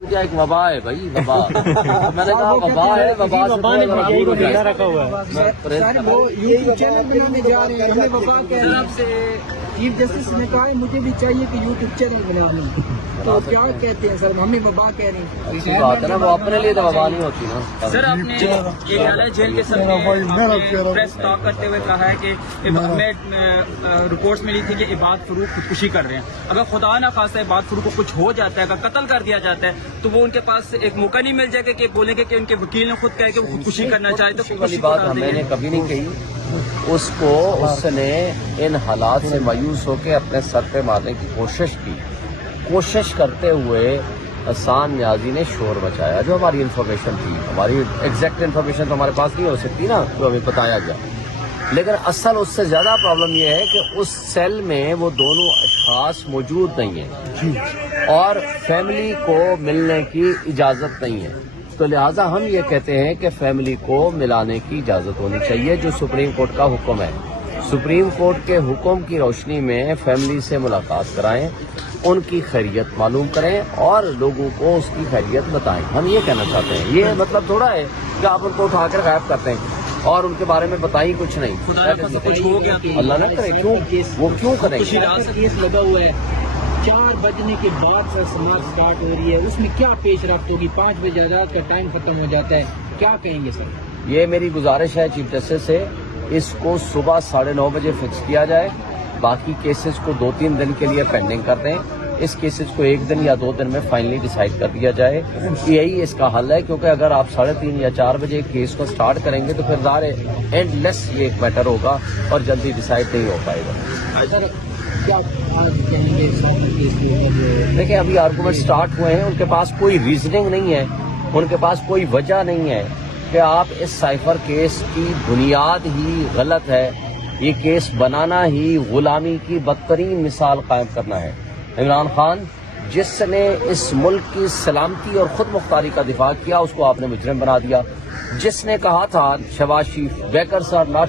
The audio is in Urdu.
کیا ایک وبا ہے بھائی، وبا میں نے کہا وبا ہے، وبا سے تھوڑا ذرا دور ہو جائے۔ رکھا ہوا ہے وہ یوٹیوب چینل بنانے جا رہے ہیں، ہمیں وبا کہہ رہے ہیں۔ چیف جسٹس نے کہا ہے مجھے بھی چاہیے کہ یوٹیوب چینل بنا لوں، تو کیا کہتے ہیں سر؟ ہمیں وبا کہہ رہے ہیں۔ اسی بات ہے نا، وہ اپنے لیے تو وبا نہیں ہوتی نا۔ سر آپ نے جیل کے سامنے پریس ٹاک کرتے ہوئے کہا ہے کہ ہمیں رپورٹس ملی تھی کہ عباد فروق خودکشی کر رہے ہیں، اگر خدا نہ خواستہ عباد فروق کو کچھ ہو جاتا ہے، اگر قتل کر دیا جاتا ہے تو وہ ان کے پاس ایک موقع نہیں مل جائے گا کہ بولیں گے کہ ان کے وکیل نے خود کہا کہ وہ خودکشی کرنا چاہے تو والی بات میں نے کبھی نہیں کہی۔ اس نے ان حالات سے مایوس ہو کے اپنے سر پہ مارنے کی کوشش کرتے ہوئے حسان نیازی نے شور مچایا، جو ہماری انفارمیشن تھی۔ ہماری ایگزیکٹ انفارمیشن تو ہمارے پاس نہیں ہو سکتی نا، جو ہمیں بتایا گیا، لیکن اصل اس سے زیادہ پرابلم یہ ہے کہ اس سیل میں وہ دونوں اشخاص موجود نہیں ہیں اور فیملی کو ملنے کی اجازت نہیں ہے، تو لہٰذا ہم یہ کہتے ہیں کہ فیملی کو ملانے کی اجازت ہونی چاہیے، جو سپریم کورٹ کا حکم ہے۔ سپریم کورٹ کے حکم کی روشنی میں فیملی سے ملاقات کرائیں، ان کی خیریت معلوم کریں اور لوگوں کو اس کی خیریت بتائیں۔ ہم یہ کہنا چاہتے ہیں، یہ مطلب تھوڑا ہے کہ آپ ان کو اٹھا کر غائب کرتے ہیں اور ان کے بارے میں بتائیں کچھ نہیں۔ کچھ ہو گیا تو اللہ نہ کرے، وہ کیوں کریں گے؟ کیس لگا ہوا ہے، 4 بجنے کے بعد سے سماعت سٹارٹ ہو رہی ہے، اس میں کیا پیش رفت ہوگی؟ 5 بجے رات کا ٹائم ختم ہو جاتا ہے، کیا کہیں گے سر؟ یہ میری گزارش ہے چیف جسٹس سے، اس کو صبح 9:30 بجے فکس کیا جائے، باقی کیسز کو 2-3 دن کے لیے پینڈنگ کر دیں، اس کیسز کو 1 دن یا 2 دن میں فائنلی ڈیسائیڈ کر دیا جائے۔ یہی اس کا حل ہے، کیونکہ اگر آپ 3:30 یا 4 بجے کیس کو سٹارٹ کریں گے تو پھر ظاہر ہے اینڈ لیس یہ ایک میٹر ہوگا اور جلدی ڈیسائیڈ نہیں ہو پائے گا۔ سر کیا آج کہیں گے دیکھیں ابھی آرگومنٹ سٹارٹ ہوئے ہیں، ان کے پاس کوئی ریزننگ نہیں ہے، ان کے پاس کوئی وجہ نہیں ہے کہ آپ اس سائفر کیس کی بنیاد ہی غلط ہے، یہ کیس بنانا ہی غلامی کی بدترین مثال قائم کرنا ہے۔ عمران خان جس نے اس ملک کی سلامتی اور خود مختاری کا دفاع کیا، اس کو آپ نے مجرم بنا دیا۔ جس نے کہا تھا شہباز شریف بیکرز آر ناٹ